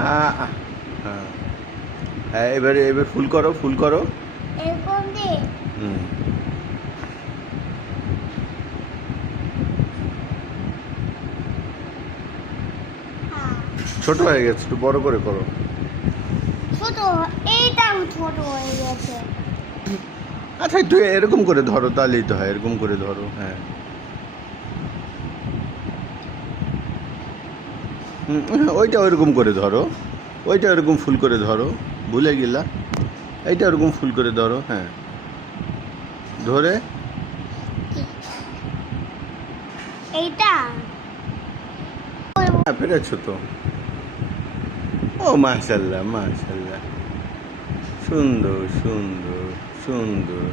হ্যাঁ, হ্যাঁ, এবারে এবার ফুল করো, ফুল করো। এরকম দিয়ে হুম। হ্যাঁ। ছোট হয়ে গেছে, একটু বড় করে করো। ছোট এইটা ছোট হয়ে গেছে। আচ্ছা, একটু এরকম করে ধরো, তাহলেই তো হয়, এরকম করে ধরো। হ্যাঁ। ওইটা ওইরকম করে ধরো, ওইটা ওরকম ফুল করে ধরো। ভুলে গেলা, এইটা ওরকম ফুল করে ধরো। হ্যাঁ, ধরে। এইটা হ্যাঁ, পেরেছো তো। ও মাশাল্লাহ, মাশাল্লাহ, সুন্দর সুন্দর সুন্দর।